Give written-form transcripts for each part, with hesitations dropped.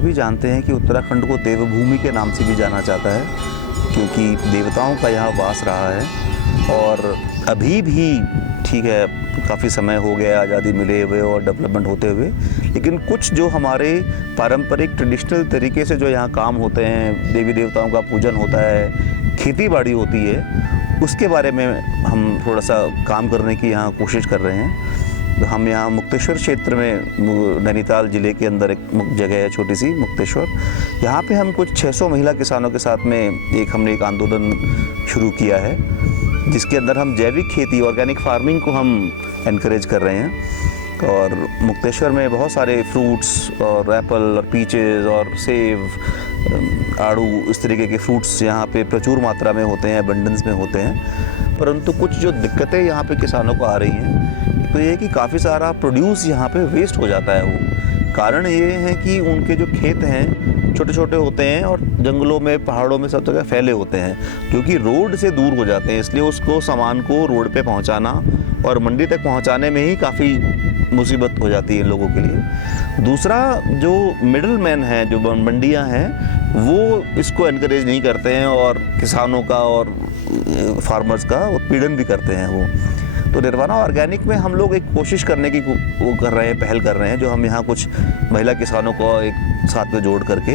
सभी जानते हैं कि उत्तराखंड को देवभूमि के नाम से भी जाना जाता है, क्योंकि देवताओं का यहाँ वास रहा है। और अभी भी ठीक है, काफ़ी समय हो गया आज़ादी मिले हुए और डेवलपमेंट होते हुए, लेकिन कुछ जो हमारे पारंपरिक ट्रेडिशनल तरीके से जो यहाँ काम होते हैं, देवी देवताओं का पूजन होता है, खेती बाड़ी होती है, उसके बारे में हम थोड़ा सा काम करने की यहाँ कोशिश कर रहे हैं। तो हम यहाँ मुक्तेश्वर क्षेत्र में, नैनीताल ज़िले के अंदर एक जगह है छोटी सी मुक्तेश्वर, यहाँ पे हम कुछ 600 महिला किसानों के साथ में हमने एक आंदोलन शुरू किया है, जिसके अंदर हम जैविक खेती, ऑर्गेनिक फार्मिंग को हम एनकरेज कर रहे हैं। और मुक्तेश्वर में बहुत सारे फ्रूट्स और एप्पल और पीचेस और सेब, आड़ू, इस तरीके के फ्रूट्स यहाँ पे प्रचुर मात्रा में होते हैं, एबंडेंस में होते हैं। परंतु कुछ जो दिक्कतें यहाँ पे किसानों को आ रही हैं, तो ये है कि काफ़ी सारा प्रोड्यूस यहाँ पे वेस्ट हो जाता है। वो कारण ये है कि उनके जो खेत हैं छोटे छोटे होते हैं और जंगलों में, पहाड़ों में सब जगह फैले होते हैं, क्योंकि रोड से दूर हो जाते हैं। इसलिए उसको सामान को रोड पे पहुँचाना और मंडी तक पहुँचाने में ही काफ़ी मुसीबत हो जाती है इन लोगों के लिए। दूसरा, जो मिडल मैन हैं, जो मंडियाँ हैं, वो इसको एनकरेज नहीं करते हैं और किसानों का और फार्मर्स का उत्पीड़न भी करते हैं वो। तो निर्वाणा ऑर्गेनिक में हम लोग एक कोशिश करने की वो कर रहे हैं, पहल कर रहे हैं, जो हम यहाँ कुछ महिला किसानों को एक साथ में जोड़ करके,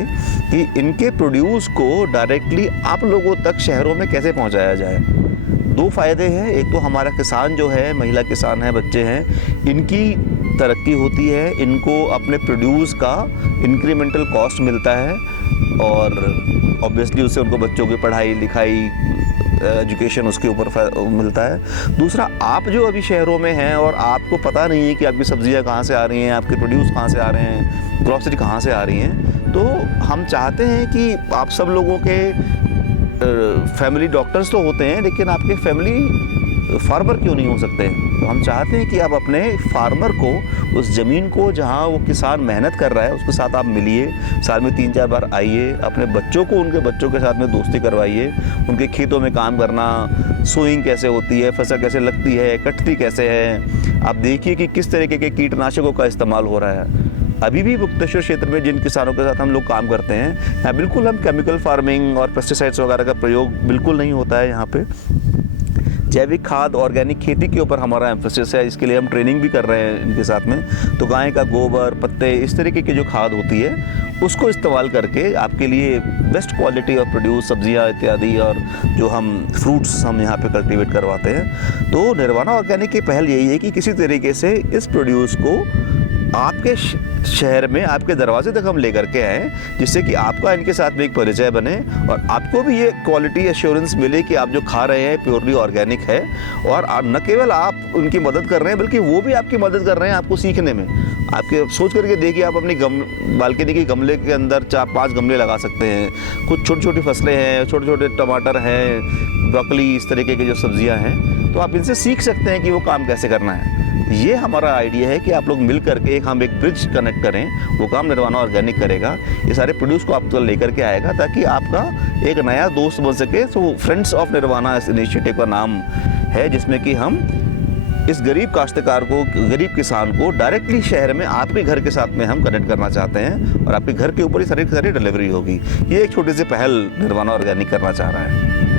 कि इनके प्रोड्यूस को डायरेक्टली आप लोगों तक शहरों में कैसे पहुँचाया जाए। दो फ़ायदे हैं, एक तो हमारा किसान जो है, महिला किसान है, बच्चे हैं, इनकी तरक्की होती है, इनको अपने प्रोड्यूस का इंक्रीमेंटल कॉस्ट मिलता है और ऑब्वियसली उससे उनको बच्चों की पढ़ाई लिखाई, एजुकेशन उसके ऊपर मिलता है। दूसरा, आप जो अभी शहरों में हैं और आपको पता नहीं है कि आपकी सब्जियां कहाँ से आ रही हैं, आपके प्रोड्यूस कहाँ से आ रहे हैं, ग्रॉसरी कहाँ से आ रही हैं, तो हम चाहते हैं कि आप सब लोगों के फैमिली डॉक्टर्स तो होते हैं, लेकिन आपके फैमिली फार्मर क्यों नहीं हो सकते। तो हम चाहते हैं कि आप अपने फार्मर को, उस ज़मीन को जहाँ वो किसान मेहनत कर रहा है, उसके साथ आप मिलिए, साल में 3-4 बार आइए, अपने बच्चों को उनके बच्चों के साथ में दोस्ती करवाइए, उनके खेतों में काम करना, सोइंग कैसे होती है, फसल कैसे लगती है, कटती कैसे है, आप देखिए कि किस तरीके के कीटनाशकों का इस्तेमाल हो रहा है। अभी भी मुक्तेश्वर क्षेत्र में जिन किसानों के साथ हम लोग काम करते हैं, यहाँ बिल्कुल हम केमिकल फार्मिंग और पेस्टिसाइड्स वगैरह का प्रयोग बिल्कुल नहीं होता है। यहाँ पे जैविक खाद, ऑर्गेनिक खेती के ऊपर हमारा एम्फोसिस है। इसके लिए हम ट्रेनिंग भी कर रहे हैं इनके साथ में। तो गाय का गोबर, पत्ते, इस तरीके की जो खाद होती है, उसको इस्तेमाल करके आपके लिए बेस्ट क्वालिटी ऑफ प्रोड्यूस, सब्जियां इत्यादि, और जो हम फ्रूट्स हम यहाँ पे कल्टीवेट करवाते हैं। तो निर्वाणा ऑर्गेनिक की पहल यही है कि किसी तरीके से इस प्रोड्यूस को आपके शहर में, आपके दरवाजे तक हम लेकर के आएँ, जिससे कि आपका इनके साथ में एक परिचय बने और आपको भी ये क्वालिटी एश्योरेंस मिले कि आप जो खा रहे हैं प्योरली ऑर्गेनिक है। और न केवल आप उनकी मदद कर रहे हैं, बल्कि वो भी आपकी मदद कर रहे हैं आपको सीखने में। आपके सोच करके देखिए, आप अपनी बालकनी के गमले के अंदर 4-5 गमले लगा सकते हैं। कुछ छोटी छोटी फसलें हैं, छोटे छोटे टमाटर हैं, ब्रोकली, इस तरीके की जो सब्जियां हैं, तो आप इनसे सीख सकते हैं कि वो काम कैसे करना है। ये हमारा आइडिया है कि आप लोग मिल करके हम एक ब्रिज कनेक्ट करें, वो काम निर्वाणा ऑर्गेनिक करेगा। ये सारे प्रोड्यूस को आप तो लेकर के आएगा, ताकि आपका एक नया दोस्त बन सके। तो फ्रेंड्स ऑफ निर्वाणा इस इनिशिएटिव का नाम है, जिसमें कि हम इस गरीब काश्तकार को, गरीब किसान को डायरेक्टली शहर में आपके घर के साथ में हम कनेक्ट करना चाहते हैं, और आपके घर के ऊपर ही सारी डिलीवरी होगी। ये एक छोटी सी पहल निर्वाणा ऑर्गेनिक करना चाह रहा है।